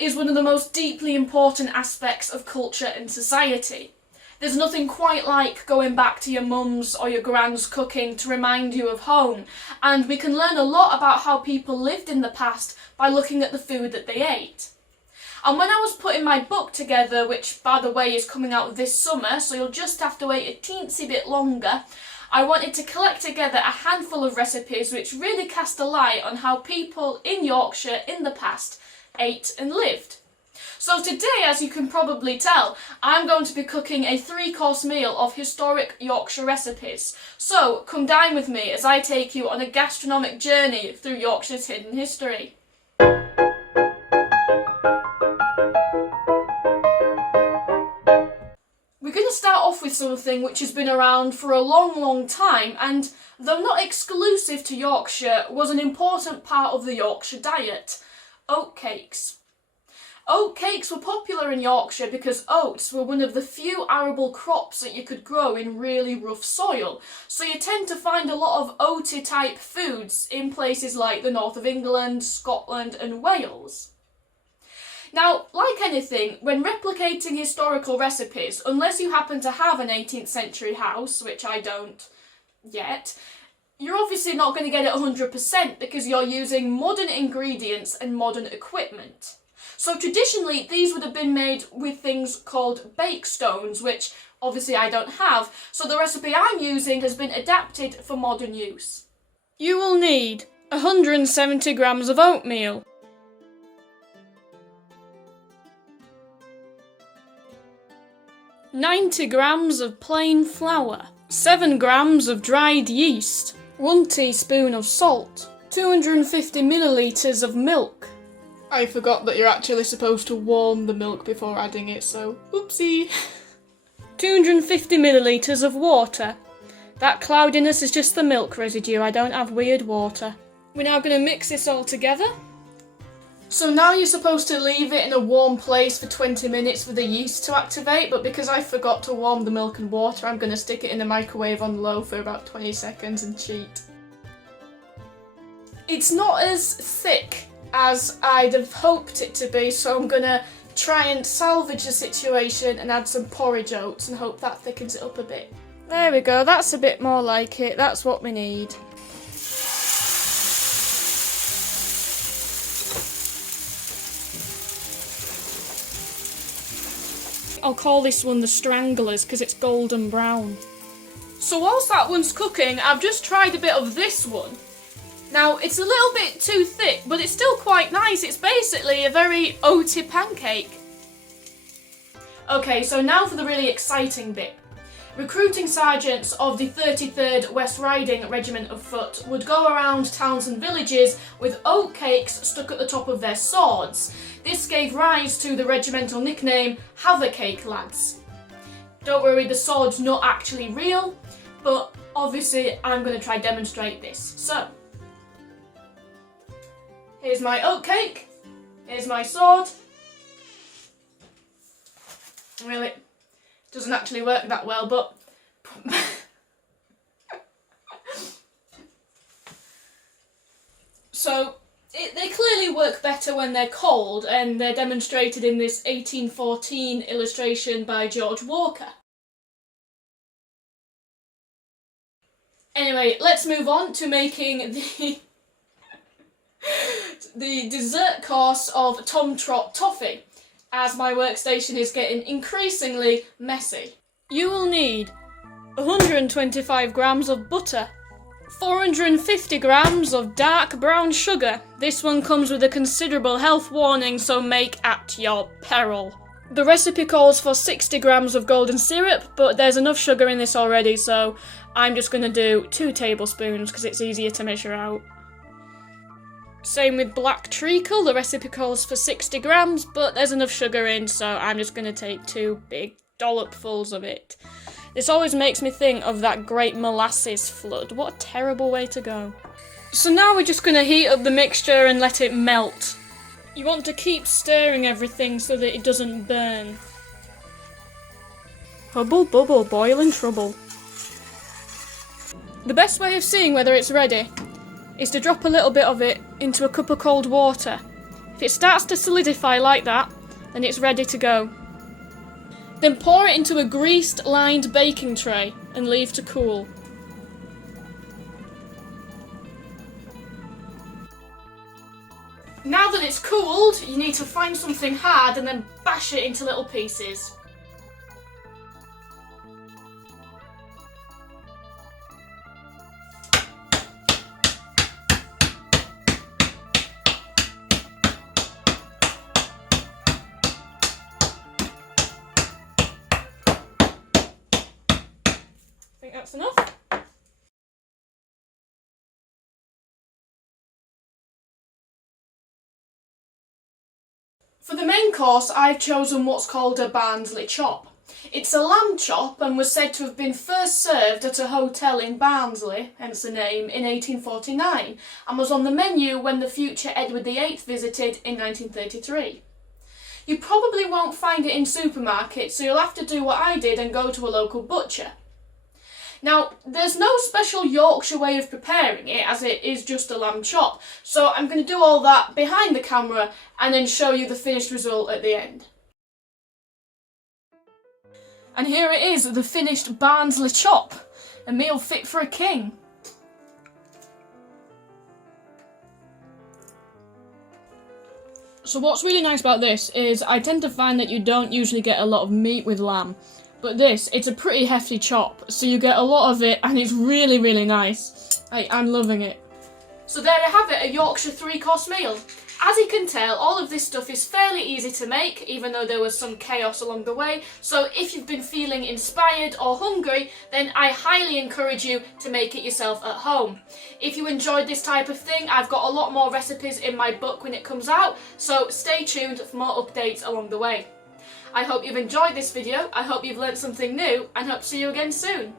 is one of the most deeply important aspects of culture and society. There's nothing quite like going back to your mum's or your grand's cooking to remind you of home, and we can learn a lot about how people lived in the past by looking at the food that they ate. And when I was putting my book together, which by the way is coming out this summer, so you'll just have to wait a teensy bit longer, I wanted to collect together a handful of recipes which really cast a light on how people in Yorkshire in the past ate and lived. So today, as you can probably tell, I'm going to be cooking a 3-course meal of historic Yorkshire recipes. So come dine with me as I take you on a gastronomic journey through Yorkshire's hidden history. We're going to start off with something which has been around for a long time and, though not exclusive to Yorkshire, was an important part of the Yorkshire diet: oat cakes. Oat cakes were popular in Yorkshire because oats were one of the few arable crops that you could grow in really rough soil, so you tend to find a lot of oaty type foods in places like the north of England, Scotland and Wales. Now, like anything, when replicating historical recipes, unless you happen to have an 18th century house, which I don't yet, you're obviously not going to get it 100% because you're using modern ingredients and modern equipment. So traditionally, these would have been made with things called bake stones, which obviously I don't have, so the recipe I'm using has been adapted for modern use. You will need 170 grams of oatmeal, 90 grams of plain flour, 7 grams of dried yeast, 1 teaspoon of salt, 250 millilitres of milk. I forgot that you're actually supposed to warm the milk before adding it, so oopsie. 250 millilitres of water. That cloudiness is just the milk residue, I don't have weird water. We're now going to mix this all together. So now you're supposed to leave it in a warm place for 20 minutes for the yeast to activate, but because I forgot to warm the milk and water, I'm going to stick it in the microwave on low for about 20 seconds and cheat. It's not as thick as I'd have hoped it to be, so I'm going to try and salvage the situation and add some porridge oats and hope that thickens it up a bit. There we go, that's a bit more like it, that's what we need. I'll call this one the Stranglers because it's golden brown. So whilst that one's cooking, I've just tried a bit of this one. Now, it's a little bit too thick, but it's still quite nice. It's basically a very oaty pancake. Okay, so now for the really exciting bit. Recruiting sergeants of the 33rd West Riding Regiment of Foot would go around towns and villages with oat cakes stuck at the top of their swords. This gave rise to the regimental nickname Havercake Lads. Don't worry, the sword's not actually real, but obviously I'm going to try demonstrate this. So, here's my oat cake, here's my sword. Well, it doesn't actually work that well, but so they clearly work better when they're cold, and they're demonstrated in this 1814 illustration by George Walker. Anyway, let's move on to making the dessert course of Tom Trot Toffee, as my workstation is getting increasingly messy. You will need 125 grams of butter, 450 grams of dark brown sugar. This one comes with a considerable health warning, so make at your peril. The recipe calls for 60 grams of golden syrup, but there's enough sugar in this already, so I'm just going to do 2 tablespoons because it's easier to measure out. Same with black treacle, the recipe calls for 60 grams, but there's enough sugar in, so I'm just going to take 2 big dollopfuls of it. This always makes me think of that great molasses flood. What a terrible way to go. So now we're just going to heat up the mixture and let it melt. You want to keep stirring everything so that it doesn't burn. Hubble bubble, boiling trouble. The best way of seeing whether it's ready is to drop a little bit of it into a cup of cold water. If it starts to solidify like that, then it's ready to go. Then pour it into a greased lined baking tray and leave to cool. Now that it's cooled, you need to find something hard and then bash it into little pieces. I think that's enough. For the main course, I've chosen what's called a Barnsley chop. It's a lamb chop and was said to have been first served at a hotel in Barnsley, hence the name, in 1849, and was on the menu when the future Edward VIII visited in 1933. You probably won't find it in supermarkets, so you'll have to do what I did and go to a local butcher. Now, there's no special Yorkshire way of preparing it, as it is just a lamb chop, so I'm going to do all that behind the camera and then show you the finished result at the end. And here it is, the finished Barnsley chop, a meal fit for a king. So what's really nice about this is I tend to find that you don't usually get a lot of meat with lamb. But this, it's a pretty hefty chop, so you get a lot of it and it's really, really nice. I'm loving it. So there you have it, a Yorkshire 3-course meal. As you can tell, all of this stuff is fairly easy to make, even though there was some chaos along the way. So if you've been feeling inspired or hungry, then I highly encourage you to make it yourself at home. If you enjoyed this type of thing, I've got a lot more recipes in my book when it comes out, so stay tuned for more updates along the way. I hope you've enjoyed this video, I hope you've learnt something new, and hope to see you again soon.